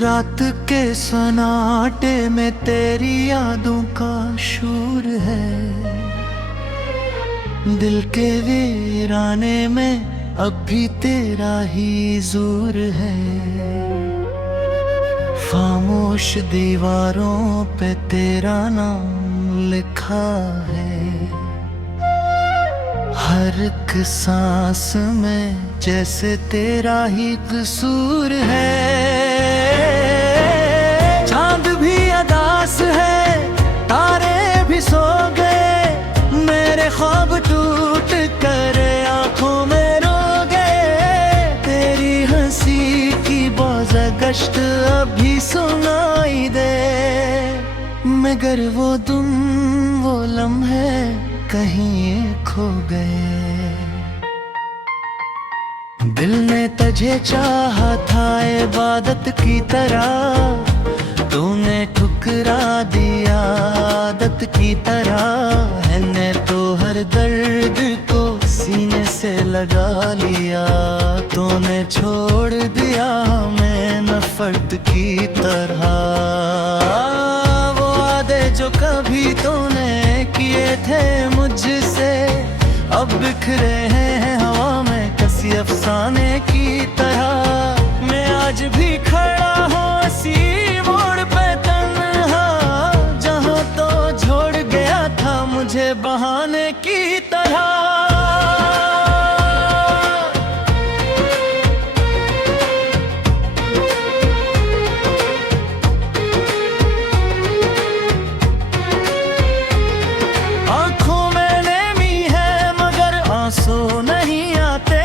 रात के सन्नाटे में तेरी यादों का शोर है। दिल के वीराने में अब भी तेरा ही जोर है। खामोश दीवारों पे तेरा नाम लिखा है। हर एक सांस में जैसे तेरा ही कसूर है। चांद भी अदास है, तारे भी सो गए, मेरे ख्वाब टूट कर आंखों में रो गए। तेरी हंसी की बौज़ा गश्त अभी सुनाई दे, मगर वो तुम वो लम्हे कहीं खो गए। दिल ने तुझे चाहा था इबादत की तरह, तूने ठुकरा दिया आदत की तरह। है तो हर दर्द को सीने से लगा लिया, तूने छोड़ दिया हमें नफरत की तरह। वो वादे जो कभी तूने किए थे मुझसे अब बिखरे हैं हवा में किसी अफसाने की तरह। मैं आज भी खड़ा हूँ इसी मोड़ पे तन्हा, जहाँ तो छोड़ गया था मुझे बहाने की तरह। आंसू नहीं आते,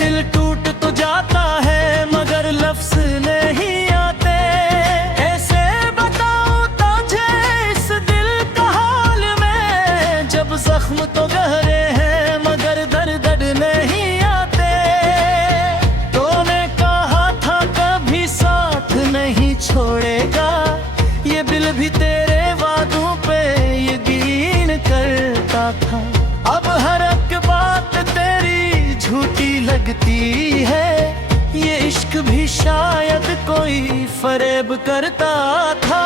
दिल टूट तो जाता है मगर लफ्ज नहीं आते। ऐसे बताऊं तुझे इस दिल का हाल में, जब जख्म तो गहरे हैं मगर दर्द नहीं आते। तूने कहा था कभी साथ नहीं छोड़ेगा, ये दिल भी तेरे वादों पे यकीन करता था। अब हर एक बात तेरी झूठी लगती है, ये इश्क भी शायद कोई फरेब करता था।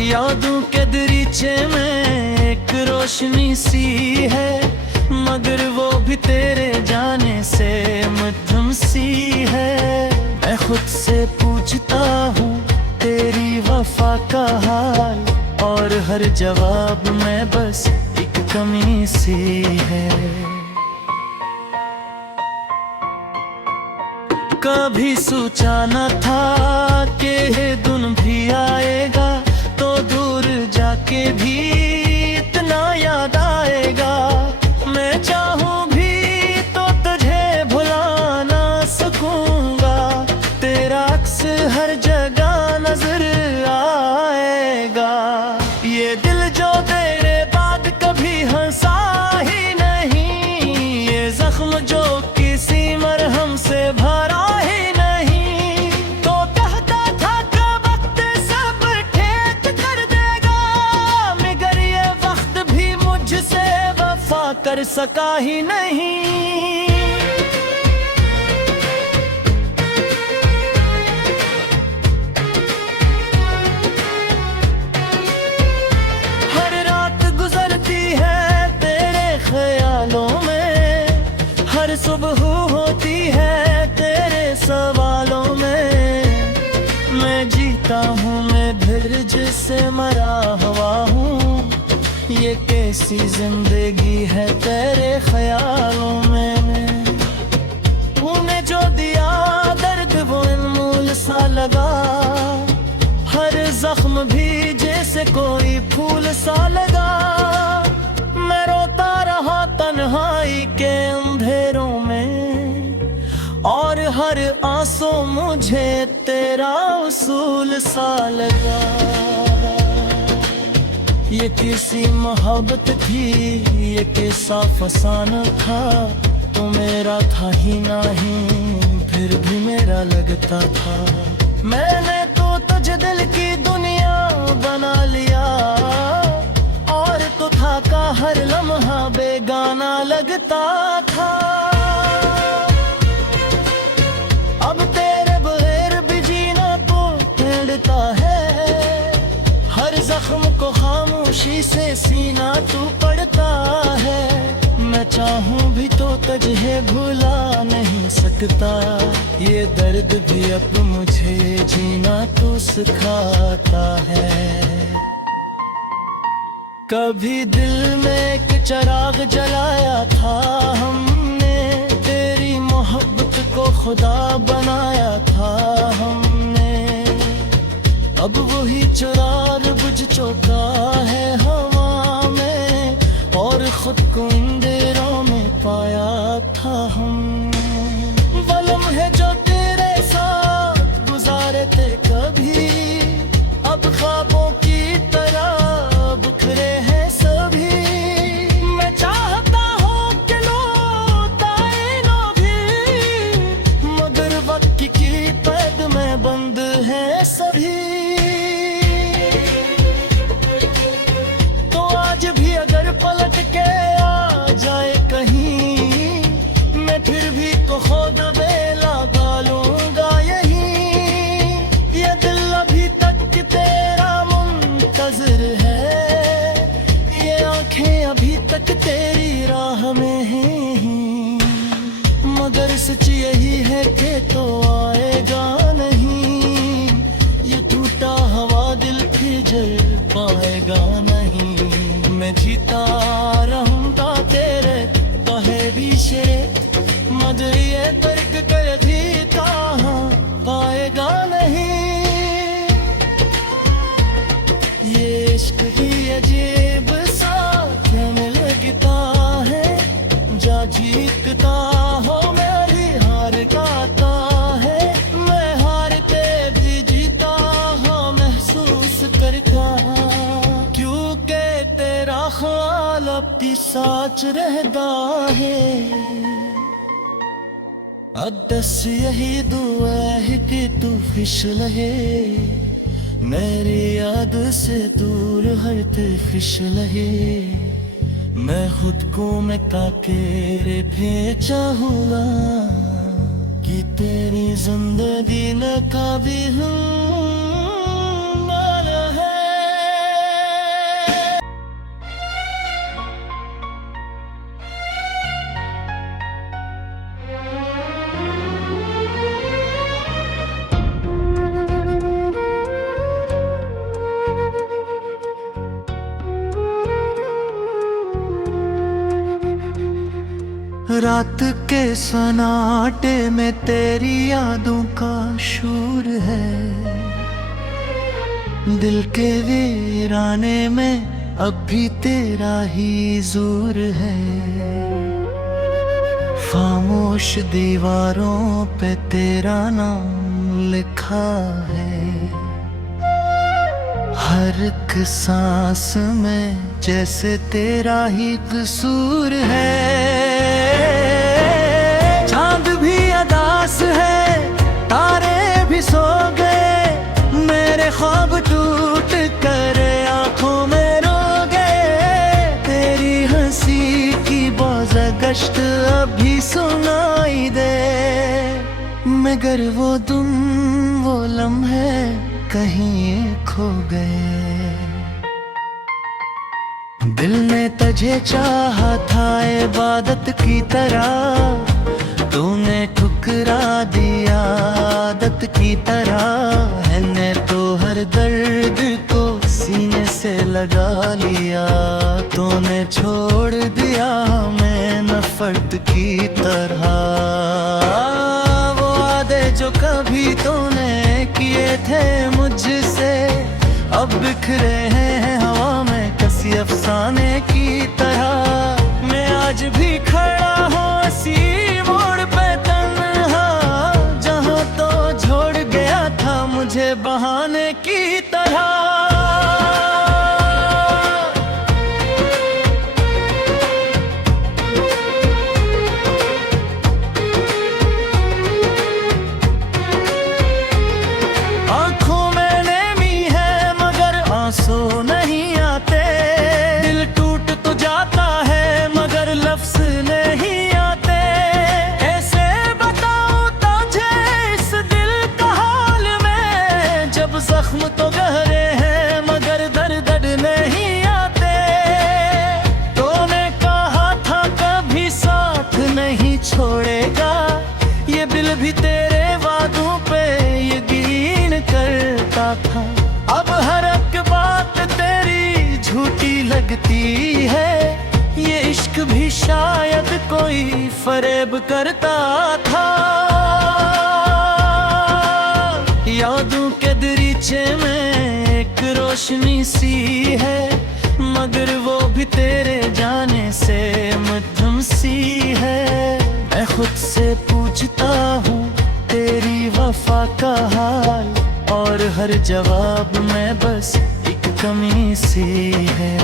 यादों के दरीचे में एक रोशनी सी है, मगर वो भी तेरे जाने से मध्यम सी है। मैं खुद से पूछता हूँ तेरी वफा का हाल, और हर जवाब में बस एक कमी सी है। कभी सोचा न था कि ये दिन भी आएगा, तो दूर जाके भी इतना याद आएगा। मैं चाहूँ भी तो तुझे भुला ना सकूंगा, तेरा अक्स हर जगह नजर आएगा। ये दिल जो तेरे बाद कभी हंसा ही नहीं, ये जख्म जो किसी मरहम से भरा ही नहीं। तो कहता था कि वक्त सब ठीक कर देगा, मगर ये वक्त भी मुझसे वफा कर सका ही नहीं। सुबह होती है तेरे सवालों में, मैं जीता हूँ मैं फिर जिससे मरा हुआ हूँ। ये कैसी जिंदगी है तेरे ख्यालों में। तूने जो दिया दर्द वो अनमोल सा लगा, हर जख्म भी जैसे कोई फूल सा लगा। मैं रोता रहा तन्हाई के अंधेरों में, और हर आंसू मुझे तेरा उसूल सा लगा। ये किसी मोहब्बत थी, ये कैसा फसाना था। तो मेरा था ही नहीं फिर भी मेरा लगता था। मैंने तो तुझे दिल की दुनिया बना लिया, और तो था का हर लम्हा बेगाना लगता था। अब सीना तू पड़ता है। मैं चाहूं भी तो तुझे भुला नहीं सकता। ये दर्द भी अब मुझे जीना तू सिखाता है। कभी दिल में एक चिराग जलाया था हमने, तेरी मोहब्बत को खुदा बनाया था हमने। अब वही चिराग बुझ चुका है हवा में, और खुद को अंधेरों में पाया था हमने। वो लम्हे जो तेरे साथ गुजारे थे कभी, अब ख्वाबों की तरह बिखरे हैं सभी। मैं चाहता हूँ कि लौट आए ना भी, मगर वक्त की कैद में बंद हैं सभी। तो आज भी अगर पलट के आ जाए कहीं, मैं फिर भी तो खुद बेला डालूंगा यहीं। ये दिल अभी तक तेरा मुंतज़िर है, ये आंखें अभी तक तेरी राह में हैं। मगर सच यही है कि तो आएगा नहीं, ये टूटा हुआ दिल फिर जल पाएगा नहीं। मैं जीता रहूंगा तेरे कहे भी शेरे, मगर ये तर्क कर भी कहाँ पाएगा नहीं। ये इश्क भी अजीब सा कहने लगता है, जा जीतता हो मेरी हार गाता है। मैं हारते भी जीता हो महसूस करता, क्योंकि तेरा ख्याल अब भी साच रहता है। अब बस यही दुआ है कि तू फिसले, मेरी याद से दूर हटते फिसले। मैं खुद को मैं ताके भेजा हुआ कि तेरी जिंदगी न कभी हूँ है। रात के सन्नाटे में तेरी यादों का शोर है, दिल के वीराने में अब भी तेरा ही जोर है। खामोश दीवारों पे तेरा नाम लिखा है, हर एक सांस में जैसे तेरा ही कसूर है। चांद भी अदास है, तारे भी सो गए, मेरे ख्वाब टूट कर आंखों में रो गए। तेरी हंसी की बौज़ा गश्त अभी सुनाई दे, मगर वो तुम वो लम्हे कहीं खो गए। दिल ने तुझे चाहा था इबादत की तरह, तूने ठुकरा दिया आदत की तरह। है तो हर दर्द को सीने से लगा लिया, तूने छोड़ दिया हमें नफरत की तरह। वो वादे जो कभी तूने किए थे मुझसे, अब बिखरे हैं हवा में किसी अफसाने की तरह। मैं आज भी खड़ा हूँ इसी मोड़ पे तन्हा, जहाँ तो छोड़ गया था मुझे बहाने की तरह। जख्म तो गहरे हैं मगर दर्द नहीं आते। था। अब हर एक बात तेरी झूठी लगती है, ये इश्क भी शायद कोई फरेब करता था। यादों के दरीचे में एक रोशनी सी है, मगर वो भी तेरे जाने से मध्यम सी है। मैं खुद से पूछता हूँ तेरी वफा का हाल, और हर जवाब में बस एक कमी सी है।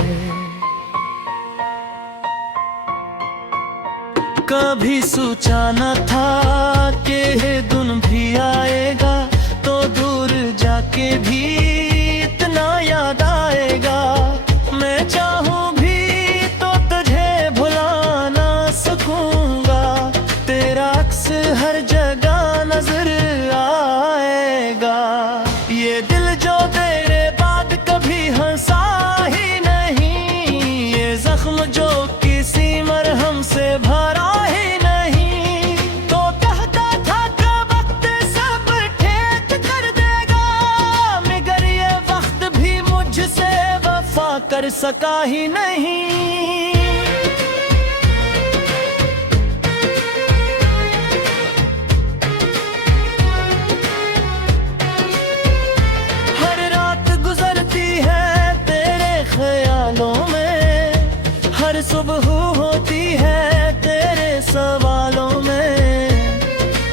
कभी सोचा न था कि ये दिन भी आएगा, तो दूर जाके भी इतना याद आएगा। मैं चाहूँ भी तो तुझे भुला ना सकूंगा, तेरा अक्स हर जगह नजर आएगा। ये दिल जो तेरे बाद कभी हंसा ही नहीं, ये जख्म जो किसी मरहम से भरा ही नहीं, तो कहता था कि वक्त सब ठीक कर देगा, मगर ये वक्त भी मुझसे वफा कर सका ही नहीं। सुबह होती है तेरे सवालों में,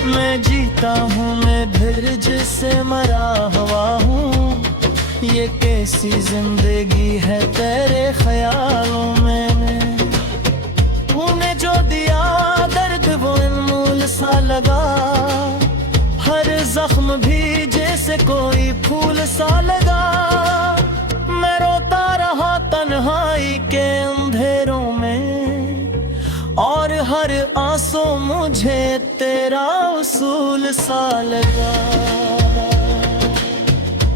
मैं जीता हूँ मैं फिर जिससे मरा हुआ हूँ। ये कैसी जिंदगी है तेरे ख्यालों में। तूने जो दिया दर्द वो अनमोल सा लगा, हर जख्म भी जैसे कोई फूल सा लगा। मैं रोता रहा तन्हाई के अंधेरों में, और हर आंसू मुझे तेरा उसूल सा लगा।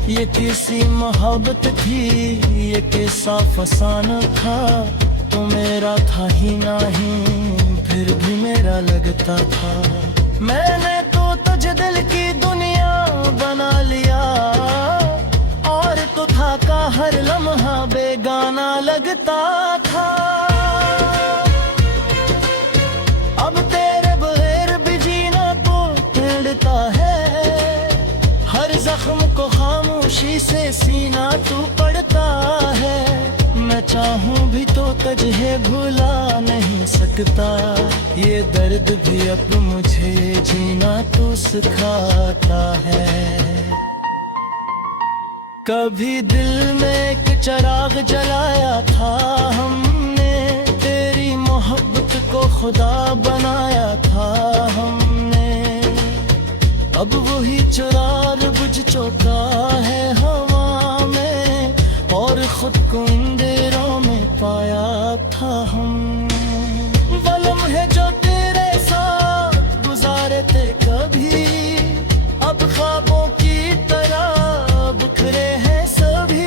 ये किसी मोहब्बत थी, ये कैसा फसाना था, तो मेरा था ही नहीं फिर भी मेरा लगता था। मैंने तो तुझे दिल की दुनिया बना लिया, और तो था का हर लम्हा बेगाना लगता था। अब तेरे बगैर भी जीना तो टेढ़ता है, हर जख्म को खामोशी से सीना तू पड़ता है। मैं चाहूँ भी तो तुझे भुला नहीं सकता, ये दर्द भी अब मुझे जीना तू सिखाता है। कभी दिल में एक चिराग जलाया था हमने, तेरी मोहब्बत को खुदा बनाया था हमने। अब वही चिराग बुझ चुका है हवा में, और खुद को अंधेरों में पाया था हमने। वो लम्हे जो तेरे साथ गुजारे थे कभी, अब ख्वाबों की तरह बिखरे हैं सभी।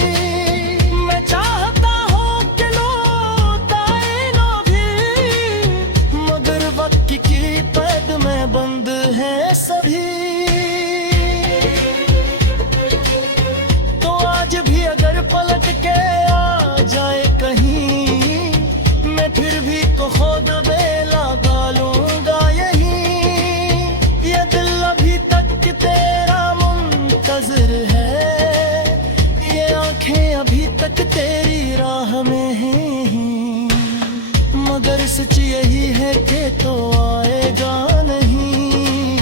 मैं चाहता हूँ कि लौट आए ना भी, मगर वक्त की पैद में बंद हैं सभी। तो आज भी अगर पलट के आ जाए कहीं, मैं फिर भी तो खुद बेला डालूंगा यहीं। ये दिल अभी तक तेरा मुंतज़िर है, ये आंखें अभी तक तेरी राह में हैं, मगर सच यही है कि तो आएगा नहीं।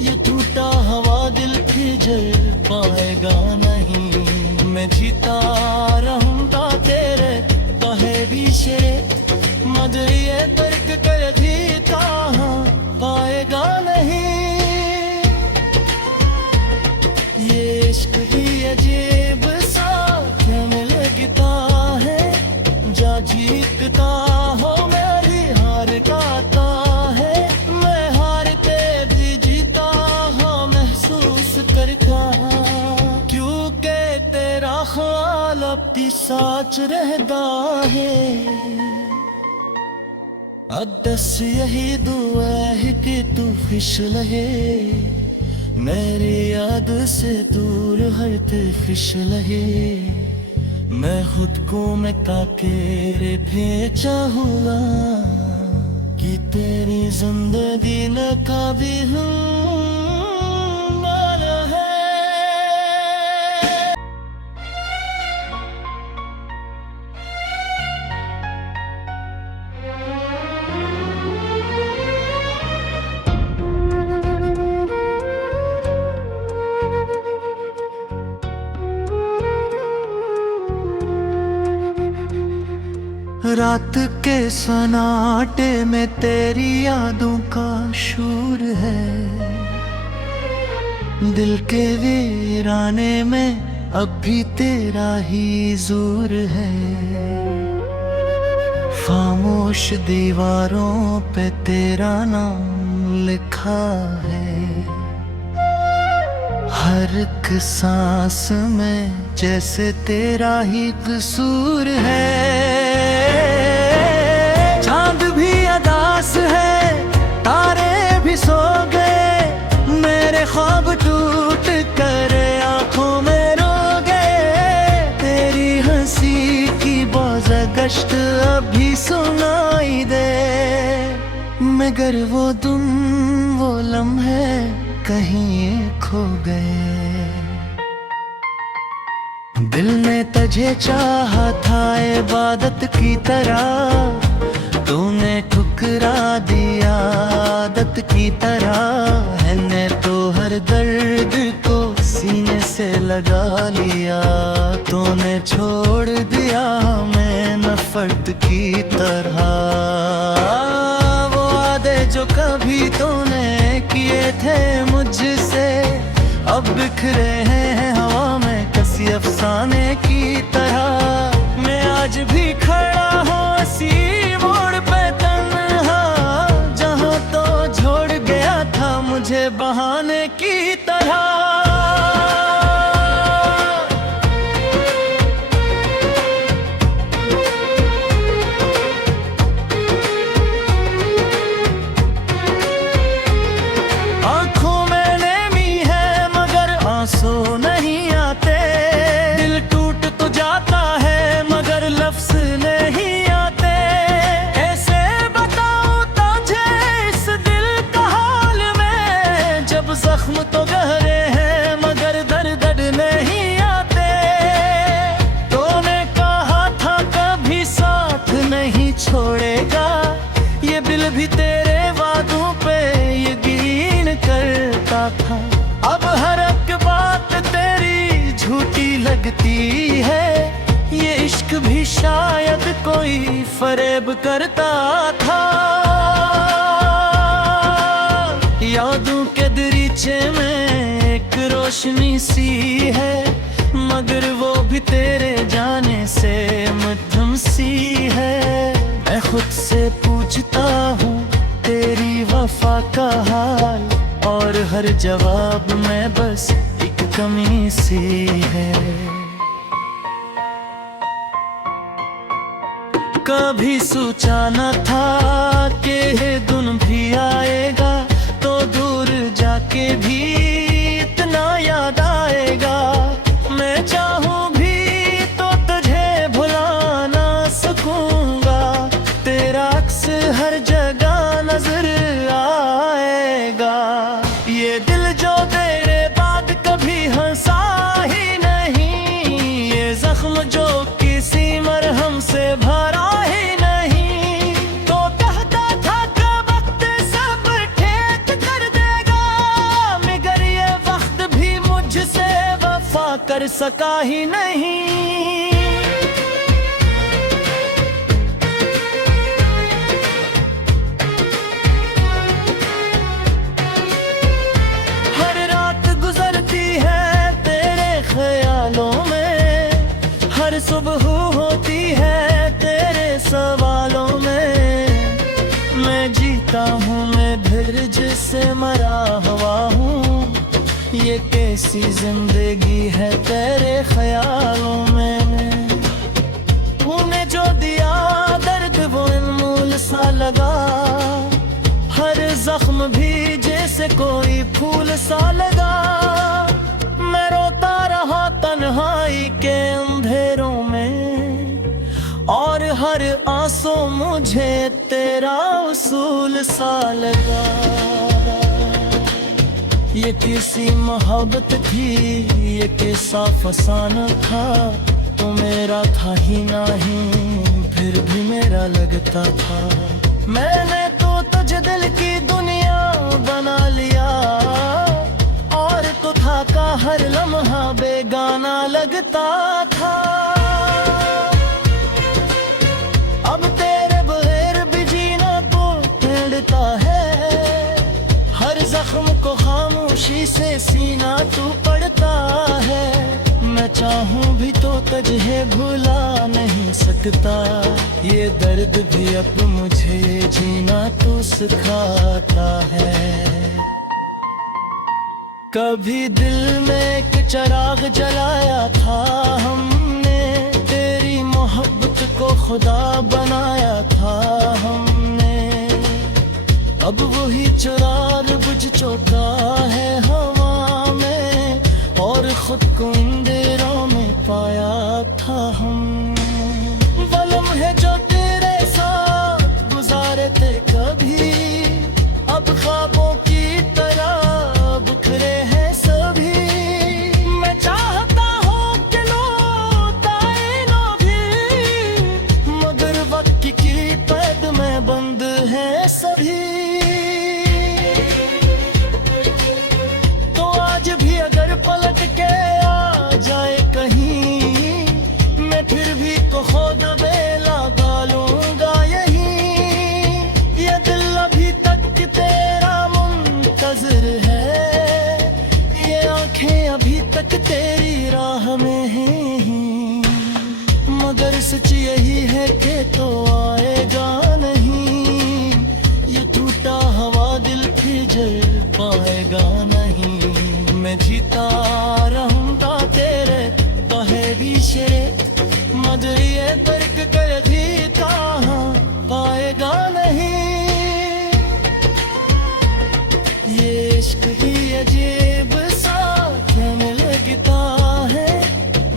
ये टूटा हवा दिल फिर जल पाएगा नहीं। मैं जीता रहूंगा तेरे कहे भी शेरे, मगर ये तर्क कर भी कहाँ पाएगा नहीं। ये इश्क ही अजीब सा कहने लगता है, जा जीतता हो मेरी हार गाता है। मैं हारते भी जीता हो महसूस करता, क्योंकि तेरा ख्याल अब भी साच रहता है। अब बस यही दुआ है कि तू खुश रहे, मेरी याद से दूर हटते खुश लगे, मैं खुद को मिटा के फिर चाहूँगा कि तेरी जिंदगी न कभी हूँ रात के सन्नाटे में तेरी यादों का शोर है, दिल के वीराने में अब भी तेरा ही जोर है। खामोश दीवारों पे तेरा नाम लिखा है, हर एक सांस में जैसे तेरा ही कसूर है। चांद भी अदास है, तारे भी सो गए, मेरे ख्वाब टूट कर आंखों में रो गए। तेरी हंसी की बाज़ गश्त अभी सुनाई दे, मगर वो दिन वो लम्हे कहीं खो गए। दिल ने तुझे चाहा था इबादत की तरह, तूने ठुकरा दिया आदत की तरह। मैंने तो हर दर्द को सीने से लगा लिया, तूने छोड़ दिया मैं नफरत की तरह। वो वादे जो कभी तूने किए थे मुझसे अब बिखरे हैं हवा में किसी अफसाने की तरह। मैं आज भी खड़ा हूँ इसी मोड़ पे तन्हा, जहाँ तो छोड़ गया था मुझे बहाने की तरह। जख्म तो गहरे हैं मगर दर्द नहीं आते। तूने कहा था कभी साथ नहीं छोड़ेगा, ये दिल भी तेरे वादों पे यकीन करता था। अब हर एक बात तेरी झूठी लगती है, ये इश्क भी शायद कोई फरेब करता था। यादों के दरीचे में एक रोशनी सी है, मगर वो भी तेरे जाने से मध्यम सी है। मैं खुद से पूछता हूँ तेरी वफा का हाल, और हर जवाब में बस एक कमी सी है। कभी सोचा न था कि ये दिन भी आएगा, तो दूर जाके भी इतना याद आएगा। मैं चाहूँ भी तो तुझे भुला ना सकूंगा, तेरा अक्स हर जगह नजर आएगा। ये दिल जो तेरे बाद कभी हंसा ही नहीं, ये जख्म जो किसी मरहम से भरा ही नहीं, तो कहता था कि वक्त सब ठीक कर देगा, मगर ये वक्त भी मुझसे वफा कर सका ही नहीं। हर रात गुजरती है तेरे ख्यालों में, हर सुबह होती है तेरे सवालों में। मैं जीता हूँ मैं धीरज से मरा हुआ हूँ, ये कैसी जिंदगी है तेरे ख्यालों में। तूने जो दिया दर्द वो अनमोल सा लगा, हर जख्म भी जैसे में कोई फूल सा लगा। मैं रोता रहा तन्हाई के अंधेरों में, और हर आंसू मुझे तेरा उसूल सा लगा। ये किसी मोहब्बत थी, ये किस्सा फसाना था, तो मेरा था ही नहीं, फिर भी मेरा लगता था। मैंने तो तुझे दिल की दुनिया बना लिया, और तो था का हर लम्हा बेगाना लगता था। अब तेरे बगैर भी जीना तो टेढ़ता है, हर जख्म को खामोशी से सीना तू पड़ता है। मैं चाहूं भी तो तुझे भुला नहीं सकता, ये दर्द भी अब मुझे जीना तू सिखाता है। कभी दिल में एक चिराग जलाया था हमने, तेरी मोहब्बत को खुदा बनाया था हमने। अब वही चिराग बुझ चुका है हवा में, और खुद को अंधेरों में पाया था हम। वो लम्हे जो तेरे साथ गुजारे थे कभी, अब ख्वाबों की तरह बिखरे हैं सभी। मैं चाहता हूँ कि लौट आए ना भी, मगर वक्त की कैद में बंद हैं सभी। तो आज भी अगर पलट के आ जाए कहीं, मैं फिर भी तो खुद बेला डालूंगा यहीं। ये दिल अभी तक तेरा मुंतज़िर है, ये आंखें अभी तक तेरी राह में हैं, मगर सच यही है कि तो आएगा नहीं। ये टूटा हवा दिल फिर जल पाएगा नहीं। मैं जीता रहूंगा तेरे तहे शेरे, मगर ये तर्क कर भी कहाँ पाएगा नहीं। ये इश्क ही अजीब सा कहने लगता है,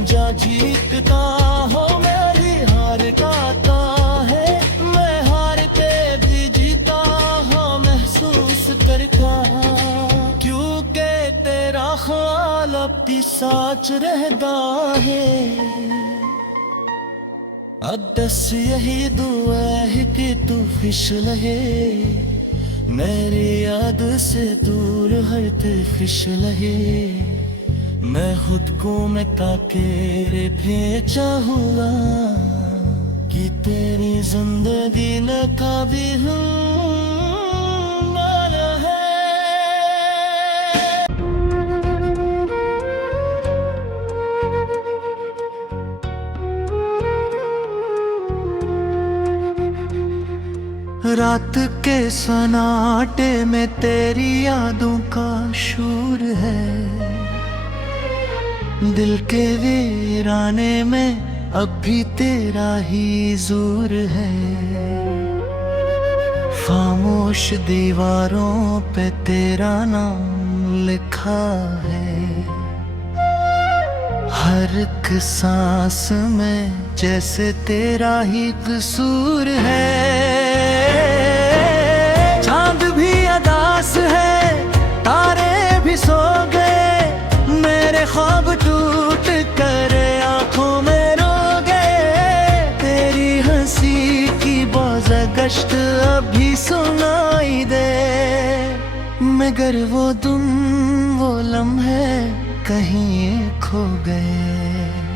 जा जीतता हो मेरी हार गाता है। मैं हारते भी जीता हो महसूस करता, क्योंकि तेरा ख्याल अब भी साच रहता है। अब बस यही दुआ है कि तू फिसले, मेरी याद से दूर हटते फिसले। मैं खुद को मिटा के भी चाहूँगा कि तेरी जिंदगी न कभी रात के सन्नाटे में तेरी यादों का शोर है, दिल के वीराने में अब भी तेरा ही जोर है। खामोश दीवारों पे तेरा नाम लिखा है, हर एक सांस में जैसे तेरा ही कसूर है। चांद भी अदास है, तारे भी सो गए, मेरे ख्वाब टूट कर आंखों में रो गए। तेरी हंसी की बाज़गश्त अभी सुनाई दे, मगर वो दिन वो लम्हे कहीं खो गए।